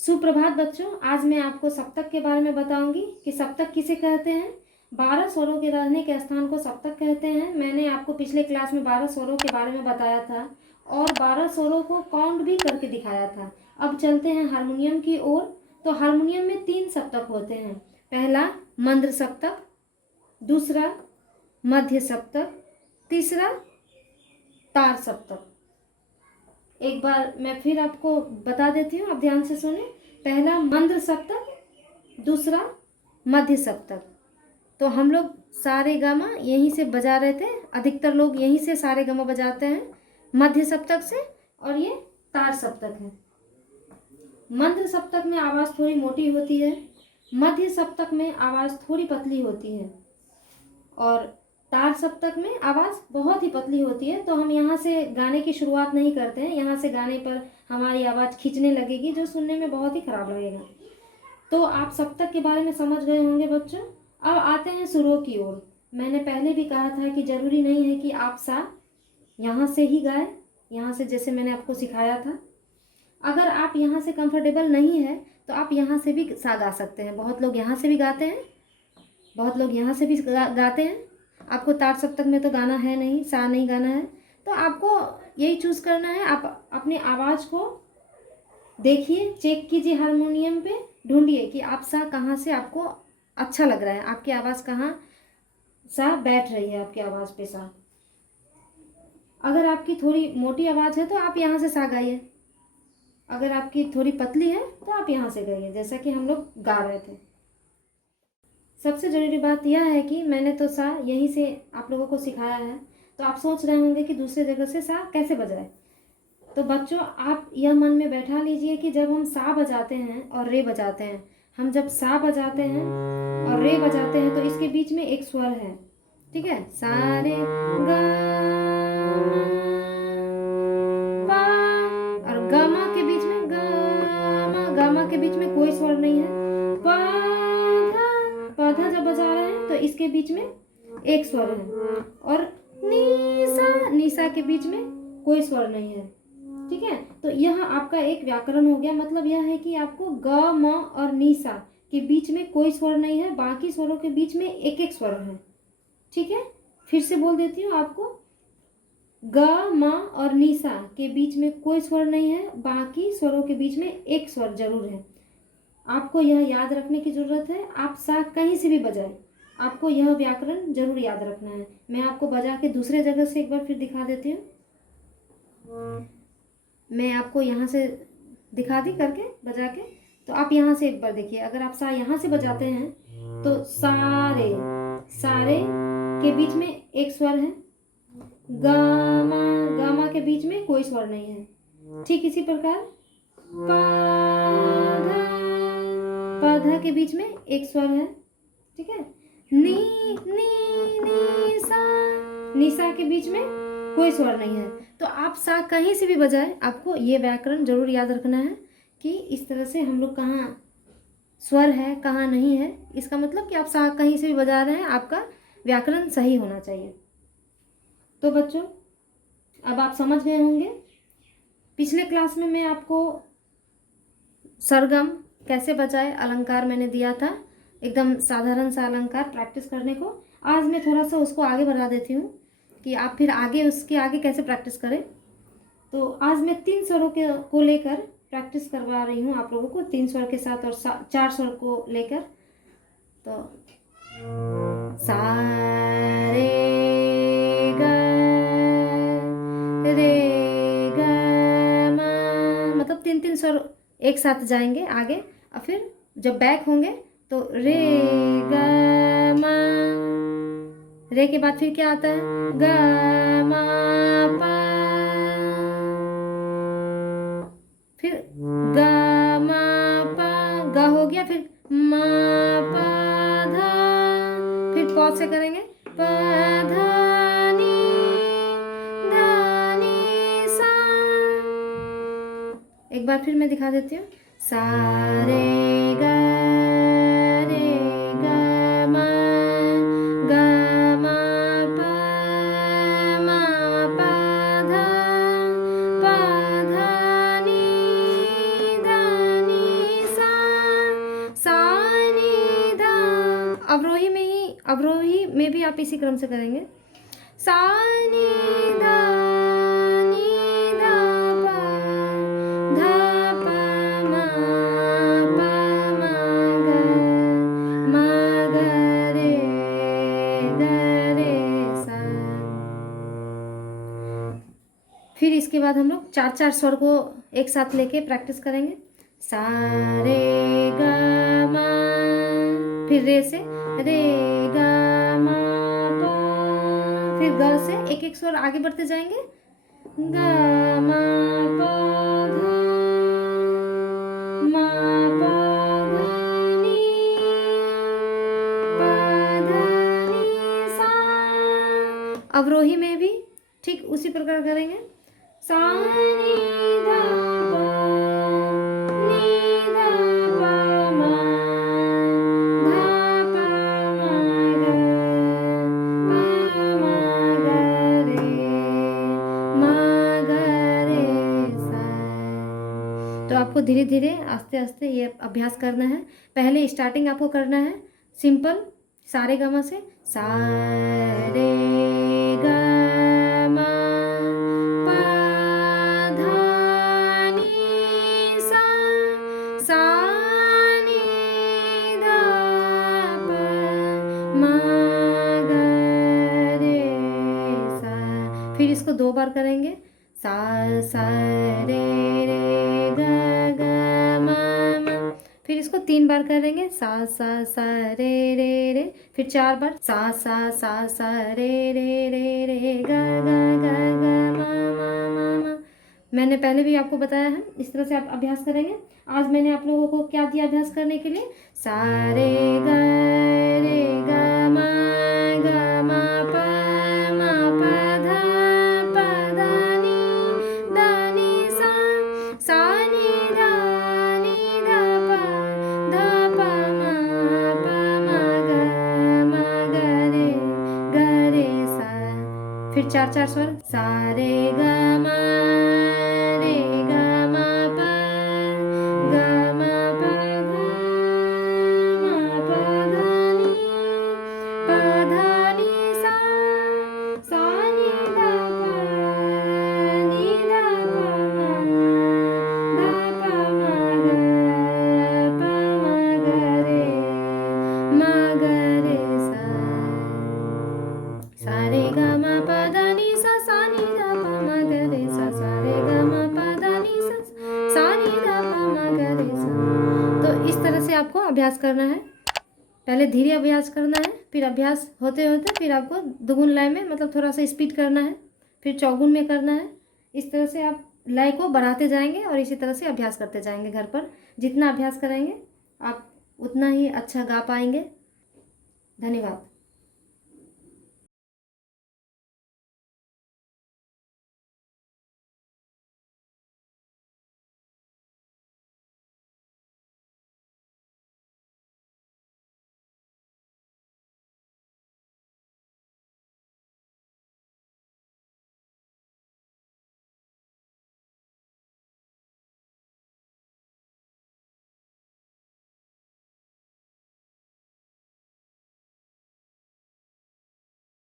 सुप्रभात बच्चों। आज मैं आपको सप्तक के बारे में बताऊंगी कि सप्तक किसे कहते हैं। 12 स्वरों के रहने के स्थान को सप्तक कहते हैं। मैंने आपको पिछले क्लास में 12 स्वरों के बारे में बताया था और 12 स्वरों को काउंट भी करके दिखाया था। अब चलते हैं हारमोनियम की ओर। तो हारमोनियम में 3 सप्तक होते हैं। पहला मंद्र सप्तक, दूसरा मध्य सप्तक, तीसरा तार सप्तक। एक बार मैं फिर आपको बता देती हूँ, आप ध्यान से सुने। पहला मंद्र सप्तक, दूसरा मध्य सप्तक। तो हम लोग सारे गामा यहीं से बजा रहे थे, अधिकतर लोग यहीं से सारे गामा बजाते हैं मध्य सप्तक से, और ये तार सप्तक है। मंद्र सप्तक में आवाज़ थोड़ी मोटी होती है, मध्य सप्तक में आवाज़ थोड़ी पतली होती है और तार सप्तक में आवाज़ बहुत ही पतली होती है। तो हम यहाँ से गाने की शुरुआत नहीं करते हैं, यहाँ से गाने पर हमारी आवाज़ खींचने लगेगी जो सुनने में बहुत ही खराब लगेगा। तो आप सप्तक के बारे में समझ गए होंगे बच्चों। अब आते हैं सुरों की ओर। मैंने पहले भी कहा था कि ज़रूरी नहीं है कि आप सा यहाँ से ही गाएं, यहाँ से जैसे मैंने आपको सिखाया था। अगर आप यहाँ से कंफर्टेबल नहीं है तो आप यहाँ से भी सा गा सकते हैं। बहुत लोग यहाँ से भी गाते हैं, बहुत लोग यहाँ से भी गाते हैं। आपको तार सप्तक में तो गाना है नहीं, सा नहीं गाना है, तो आपको यही चूज़ करना है। आप अपनी आवाज़ को देखिए, चेक कीजिए, हारमोनियम पे ढूंढिए कि आप सा कहाँ से आपको अच्छा लग रहा है, आपकी आवाज़ कहाँ सा बैठ रही है, आपकी आवाज़ पे सा। अगर आपकी थोड़ी मोटी आवाज़ है तो आप यहाँ से सा गाइए, अगर आपकी थोड़ी पतली है तो आप यहाँ से गाइए, जैसा कि हम लोग गा रहे थे। सबसे ज़रूरी बात यह है कि मैंने तो सा यहीं से आप लोगों को सिखाया है, तो आप सोच रहे होंगे कि दूसरे जगह से सा कैसे बजाए। तो बच्चों, आप यह मन में बैठा लीजिए कि जब हम सा बजाते हैं और रे बजाते हैं, हम जब सा बजाते हैं और रे बजाते हैं तो इसके बीच में एक स्वर है, ठीक है। सा रे गा पा, और गामा के बीच में गामा के बीच में कोई स्वर नहीं है। पा पौधा जब बजा रहे हैं तो इसके बीच में एक स्वर है, और निशा के बीच में कोई स्वर नहीं है, ठीक है। तो यह आपका एक व्याकरण हो गया। मतलब यह है कि आपको ग म और निशा के बीच में कोई स्वर नहीं है, बाकी स्वरों के बीच में एक एक स्वर है, ठीक है। फिर से बोल देती हूँ आपको, ग म और निशा के बीच में कोई स्वर नहीं है, बाकी स्वरों के बीच में एक स्वर जरूर है। आपको यह याद रखने की ज़रूरत है। आप सा कहीं से भी बजाएं, आपको यह व्याकरण जरूर याद रखना है। मैं आपको बजा के दूसरे जगह से एक बार फिर दिखा देती हूँ। मैं आपको यहाँ से दिखा दी करके बजा के, तो आप यहाँ से एक बार देखिए। अगर आप सा यहाँ से बजाते हैं तो सारे सारे के बीच में एक स्वर है, गामा गामा के बीच में कोई स्वर नहीं है। ठीक इसी प्रकार पाधा पाधा के बीच में एक स्वर है, ठीक है। नी नी नी सा निशा के बीच में कोई स्वर नहीं है। तो आप सा कहीं से भी बजाए, आपको ये व्याकरण जरूर याद रखना है कि इस तरह से हम लोग कहाँ स्वर है कहाँ नहीं है। इसका मतलब कि आप सा कहीं से भी बजा रहे हैं, आपका व्याकरण सही होना चाहिए। तो बच्चों, अब आप समझ गए होंगे। पिछले क्लास में मैं आपको सरगम कैसे बजाए अलंकार मैंने दिया था, एकदम साधारण सा अलंकार प्रैक्टिस करने को। आज मैं थोड़ा सा उसको आगे बढ़ा देती हूँ कि आप फिर आगे उसके आगे कैसे प्रैक्टिस करें। तो आज मैं 3 स्वरों को लेकर प्रैक्टिस करवा रही हूँ आप लोगों को, 3 स्वर के साथ और 4 स्वर को लेकर। तो सा रे गा रे गा मा, मतलब 3 स्वर एक साथ जाएंगे आगे, और फिर जब बैक होंगे तो रे गा मा, रे के बाद फिर क्या आता है, गा मा पा, फिर गा मा पा, गा हो गया, फिर मा पा धा, फिर पॉज से करेंगे, पा धा नी सा। एक बार फिर मैं दिखा देती हूँ, सा रे गा मा पा धा नी अवरोही में भी आप इसी क्रम से करेंगे। सा नी धा नी धा पा धा पा मा ग रे सा। फिर इसके बाद हम लोग 4-4 स्वर को एक साथ लेके प्रैक्टिस करेंगे। सा रे ग मा, फिर रे से रे ग मा पा, फिर ग से एक एक स्वर आगे बढ़ते जाएंगे। ग मा पा धा मा पा धा नी पा धा नी सा। अवरोही में भी ठीक उसी प्रकार करेंगे। सा नी धा पा नी धा पा मा धा पा मा ग रे सा। तो आपको धीरे धीरे आस्ते आस्ते ये अभ्यास करना है। पहले स्टार्टिंग आपको करना है सिंपल सारे गामा से। सा रे ग मा पा धा नी सा, सा नी धा पा मा ग रे सा। फिर इसको 2 बार करेंगे। सा सा रे ग ग मा मा। फिर इसको 3 बार करेंगे। सा रे। फिर 4 बार। सा रे ग मा मा। मैंने पहले भी आपको बताया है, इस तरह से आप अभ्यास करेंगे। आज मैंने आप लोगों को क्या दिया अभ्यास करने के लिए? सा रे ग मा पा धा नी सा नी धा पा धा पा मा ग रे सा। फिर 4-4 स्वर। सा रे ग मा पा ग मा पा धा मा पा धा नी सा, सा नी धा पा नी धा पा धा पा मा ग रे सा। सा रे ग मा पा धा नी सा, सा नी धा पा मा ग रे सा, सा रे ग मा पा धा नी सा, सा नी धा पा मा ग रे सा। तो इस तरह से आपको अभ्यास करना है। पहले धीरे अभ्यास करना है, फिर अभ्यास होते होते फिर आपको दुगुन लय में मतलब थोड़ा सा स्पीड करना है, फिर चौगुन में करना है। इस तरह से आप लय को बढ़ाते जाएंगे और इसी तरह से अभ्यास करते जाएंगे। घर पर जितना अभ्यास करेंगे आप उतना ही अच्छा गा पाएंगे। धन्यवाद।